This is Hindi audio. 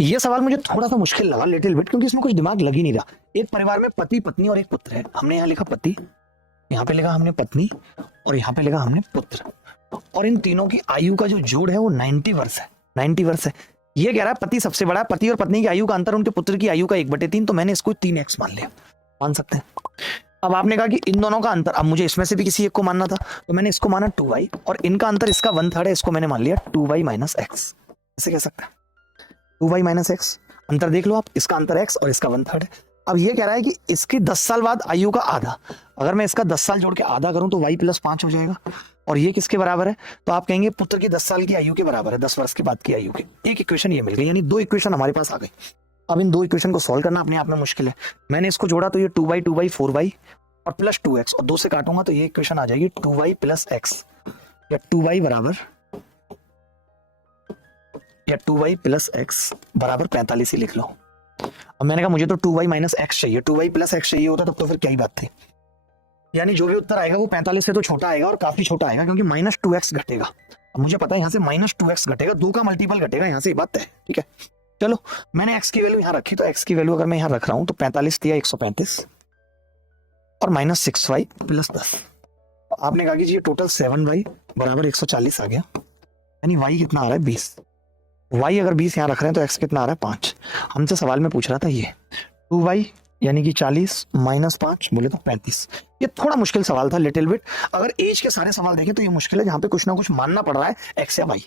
ये सवाल मुझे थोड़ा सा मुश्किल लगा लिटिल बिट, क्योंकि इसमें कुछ दिमाग लग ही नहीं रहा। एक परिवार में पति पत्नी और एक पुत्र है। हमने यहाँ लिखा पति, यहाँ पे लिखा हमने पत्नी, और यहाँ पे लिखा हमने पुत्र, और इन तीनों की आयु का जो जोड़ है वो 90 वर्ष है। 90 वर्ष है। ये कह रहा है पति सबसे बड़ा है, पति और पत्नी की आयु का अंतर उनके पुत्र की आयु का 1/3, तो मैंने इसको 3x मान लिया। मान सकते हैं। अब आपने कहा कि इन दोनों का अंतर, अब मुझे इसमें से भी किसी एक को मानना था, तो मैंने इसको माना 2y, और इनका अंतर इसका 1/3 है, इसको मैंने मान लिया 2y - x। ऐसे कह सकते हैं 2y - x। अंतर देख लो आप, इसका अंतर x और इसका 1/3 है। अब ये कह रहा है कि इसकी 10 साल बाद आयु का आधा, अगर मैं इसका 10 साल जोड़ के आधा करूं तो y + 5 हो जाएगा। और ये किसके बराबर है? तो आप कहेंगे पुत्र की 10 साल की आयु के बराबर है, 10 वर्ष के बाद की आयु के। एक इक्वेशन ये मिल गई, यानी 2 इक्वेशन हमारे पास आ गई। अब इन 2 इक्वेशन को सॉल्व करना अपने आप में मुश्किल है। मैंने इसको जोड़ा तो ये 2y 2y 4y और प्लस 2x, और 2 से काटूंगा तो ये इक्वेशन आ जाएगी 2y + x, या 2y + x बराबर 45 ही लिख लो। अब मैंने कहा मुझे तो 2y - x चाहिए, 2y + x चाहिए होता तब तो फिर क्या ही बात थी। यानी जो भी उत्तर आएगा वो 45 से तो छोटा आएगा, और काफी छोटा आएगा, क्योंकि -2x घटेगा। अब मुझे पता है यहाँ से -2x घटेगा, 2 का मल्टीपल घटेगा यहाँ से, ये बात है। ठीक है, चलो मैंने x की वैल्यू यहाँ रखी, तो x की वैल्यू अगर मैं यहाँ रख रहा हूँ तो 45 दिया 135 और -6y + 10। आपने कहा कि जी टोटल 7y = 140 आ गया, यानी y कितना आ रहा है 20। y अगर 20 यहाँ रख रहे हैं तो x कितना आ रहा है 5। हमसे सवाल में पूछ रहा था ये 2y यानी कि 40 - 5 बोले तो 35। ये थोड़ा मुश्किल सवाल था लिटिल बिट। अगर एज के सारे सवाल देखें तो ये मुश्किल है, जहाँ पे कुछ ना कुछ मानना पड़ रहा है x या y। नहीं